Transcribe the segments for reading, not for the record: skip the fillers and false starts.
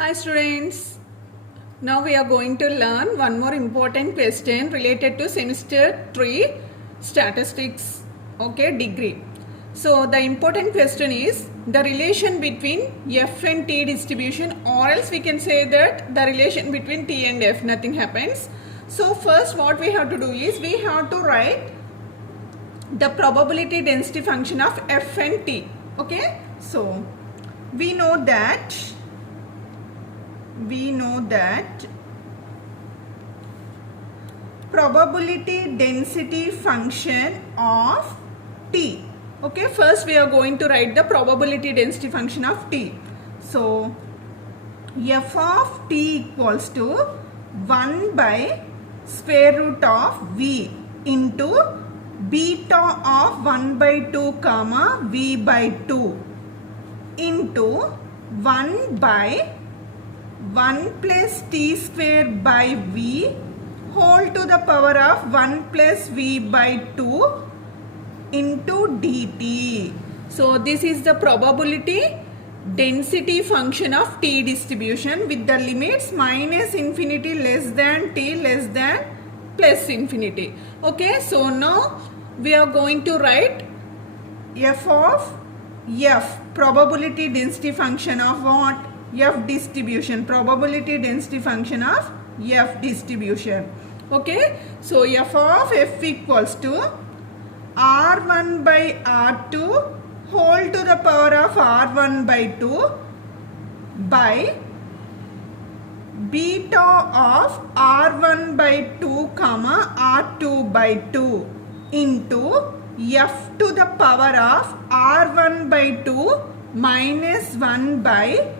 Hi students, now we are going to learn one more important question related to semester 3 statistics, okay, degree. So the important question is the relation between F and T distribution, or else we can say that the relation between T and F, nothing happens. So first what we have to do is we have to write the probability density function of F and T, okay. So we know that probability density function of T, okay. First we are going to write the probability density function of T. So F of T equals to 1 by square root of V into beta of 1 by 2 comma V by 2 into 1 by 1 plus T square by V whole to the power of 1 plus V by 2 into dt. So this is the probability density function of T distribution with the limits minus infinity less than T less than plus infinity. Okay, so now we are going to write F of F, probability density function of what? F distribution, probability density function of F distribution. Okay, so F of F equals to R1 by R2 whole to the power of R1 by 2 by beta of R1 by 2 comma R2 by 2 into F to the power of R1 by 2 minus 1 by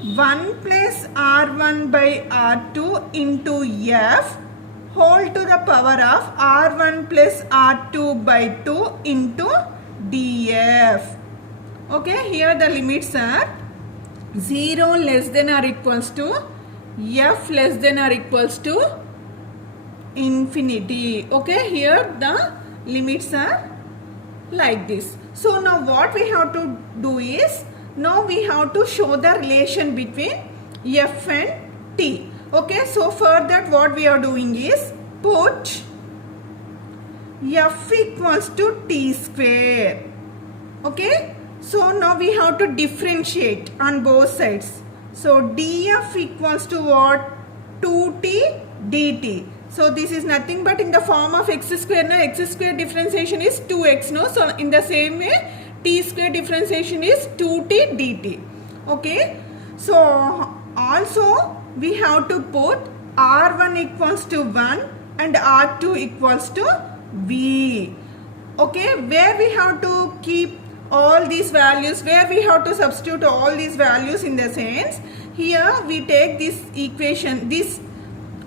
1 plus R1 by R2 into F whole to the power of R1 plus R2 by 2 into df. Okay, here the limits are 0 less than or equals to F less than or equals to infinity. Okay, here the limits are like this. So now what we have to do is, now we have to show the relation between F and T. Okay, so for that what we are doing is put F equals to T square. Okay, so now we have to differentiate on both sides. So df equals to what? 2t dt. So this is nothing but in the form of x square. Now x square differentiation is 2x. No, so in the same way t square differentiation is 2t dt. Okay, so also we have to put r1 equals to 1 and r2 equals to v. Okay, where we have to keep all these values, where we have to substitute all these values in the sense, here we take this equation, this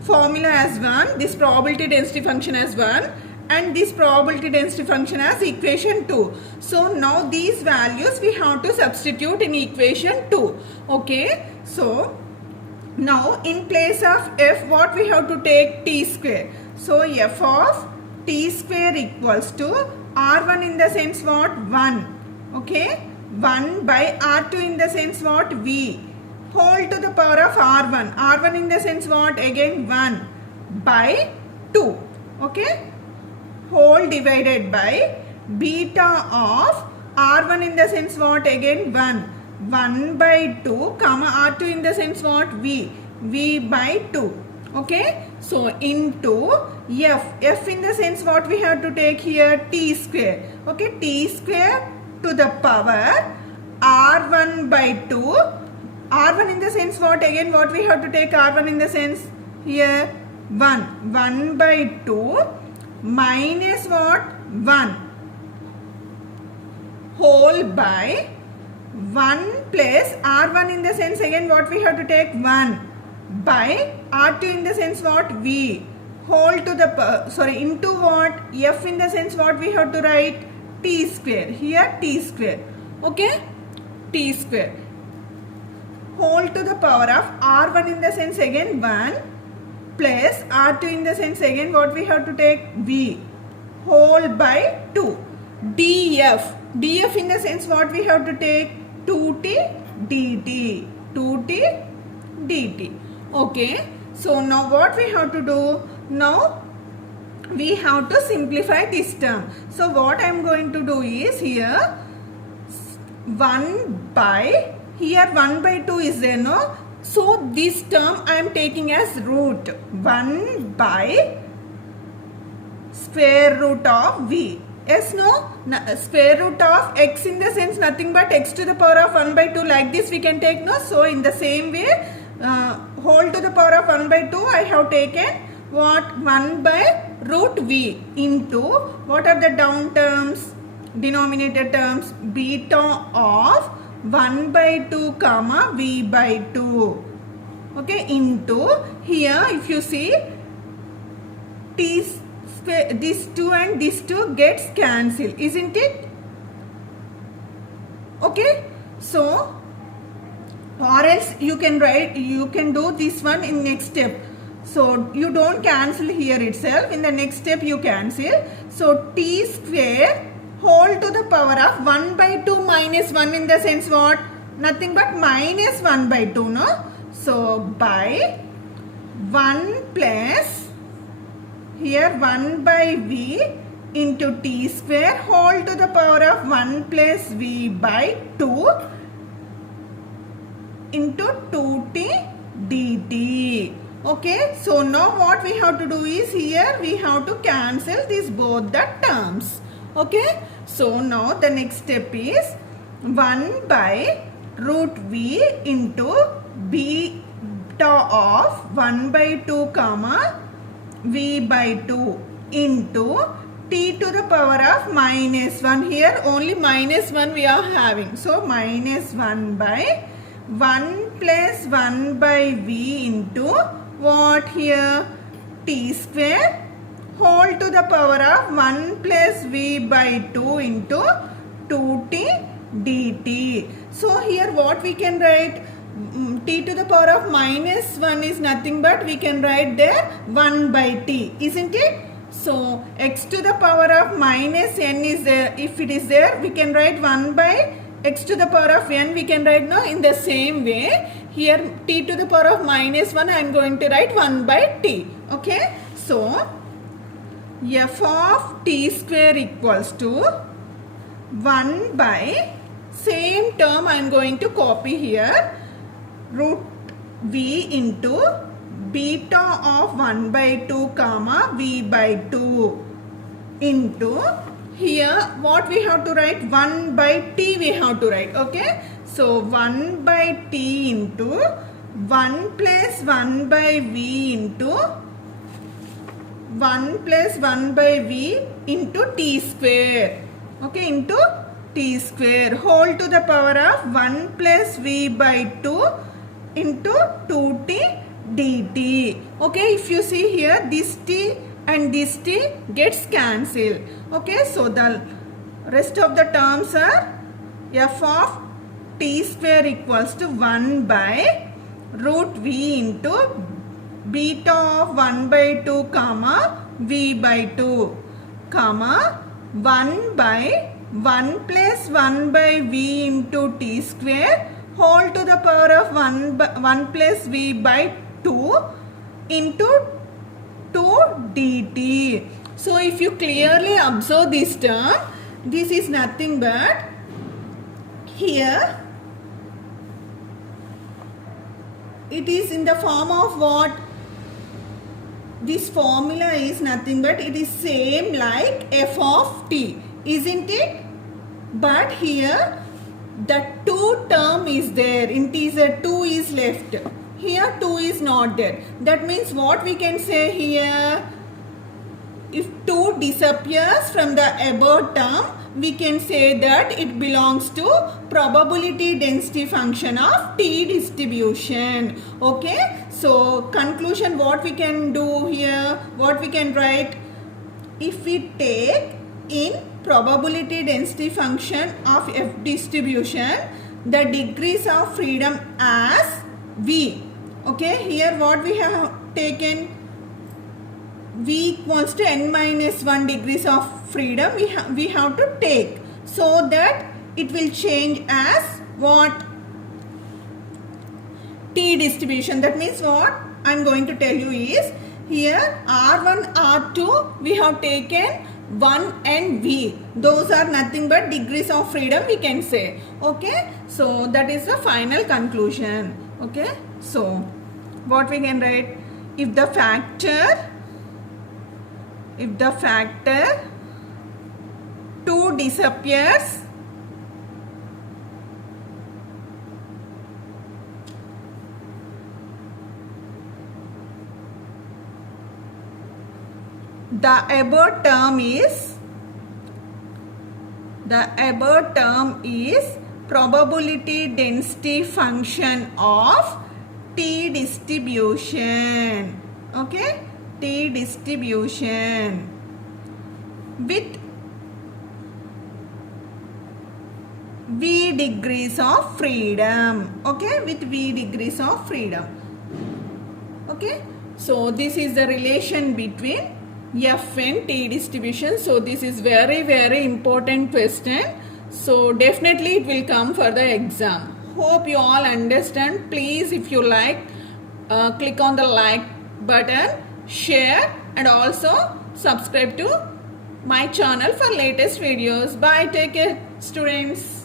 formula as 1, this probability density function as 1 and this probability density function as equation 2. So now these values we have to substitute in equation 2. Okay, so now in place of f what we have to take? T square. So f of t square equals to r1 in the sense what? 1. Okay, 1 by r2 in the sense what? V whole to the power of r1. R1 in the sense what? Again 1 by 2. Okay, whole divided by beta of r1 in the sense what? Again 1 by 2 comma r2 in the sense what? V by 2. Okay, so into f in the sense what we have to take here? T square. Okay, t square to the power r1 by 2. R1 in the sense what? Again what we have to take? R1 in the sense here 1 by 2 minus what? 1 whole by 1 plus R1 in the sense again what we have to take? 1 by R2 in the sense what? V whole to the into what? F in the sense what we have to write? T square. Here T square. Okay, T square whole to the power of R1 in the sense again 1 plus R2 in the sense again what we have to take? V whole by 2. df in the sense what we have to take? 2t dt. 2t dt. Okay, so now what we have to do? Now we have to simplify this term. So what I am going to do is here 1 by, here 1 by 2 is there, no? So this term I am taking as root 1 by square root of v. Yes, no? Square root of x in the sense nothing but x to the power of 1 by 2, like this we can take, no? So in the same way, whole to the power of 1 by 2 I have taken what? 1 by root v into, what are the down terms? Denominator terms, beta of 1 by 2 comma v by 2. Okay, into here if you see t square, this 2 and this 2 gets cancelled, isn't it? Okay, so or else you can write, you can do this one in next step. So you don't cancel here itself, in the next step you cancel. So t square whole to the power of 1 by 2 minus 1 in the sense what? Nothing but minus 1 by 2, no? So by 1 plus here 1 by v into t square whole to the power of 1 plus v by 2 into 2t dt. Okay, so now what we have to do is here we have to cancel these both the terms. Okay, so now the next step is 1 by root v into beta of 1 by 2 comma v by 2 into t to the power of minus 1. Here only minus 1 we are having. So minus 1 by 1 plus 1 by v into what here? T square whole to the power of 1 plus v by 2 into 2t dt. So here what we can write? T to the power of minus 1 is nothing but we can write there 1 by t, isn't it? So x to the power of minus n is there. If it is there, we can write 1 by x to the power of n, we can write now in the same way. Here t to the power of minus 1 I am going to write 1 by t. Okay, so f of t square equals to 1 by, same term I am going to copy here, root v into beta of 1 by 2 comma v by 2 into here what we have to write? 1 by t we have to write. Okay, so 1 by t into 1 plus 1 by v into 1 plus 1 by v into t square. Okay, into t square whole to the power of 1 plus v by 2 into 2t dt. Okay, if you see here this t and this t gets cancelled. Okay, so the rest of the terms are f of t square equals to 1 by root v into beta of 1 by 2 comma v by 2 comma 1 by 1 plus 1 by v into t square whole to the power of 1 plus v by 2 into 2 dt. So if you clearly observe this term, this is nothing but here it is in the form of what? This formula is nothing but it is same like f of t, isn't it? But here the 2 term is there, integer 2 is left. Here 2 is not there. That means what we can say here? If 2 disappears from the above term, we can say that it belongs to probability density function of t distribution. Okay, so conclusion what we can do here, what we can write? If we take in probability density function of f distribution the degrees of freedom as v. Okay, here what we have taken? V equals to n minus 1 degrees of freedom we have to take, so that it will change as what? T distribution. That means what I'm going to tell you is, here R1, R2 we have taken 1 and V. Those are nothing but degrees of freedom, we can say. Okay, so that is the final conclusion. Okay, so what we can write, if the factor 2 disappears, the above term is probability density function of T distribution. Okay, T distribution with V degrees of freedom. Okay, with V degrees of freedom. Okay, so this is the relation between F and T distribution. So this is very important question. So definitely it will come for the exam. Hope you all understand. Please, if you like, click on the like button, share, and also subscribe to my channel for latest videos. Bye. Take care, students.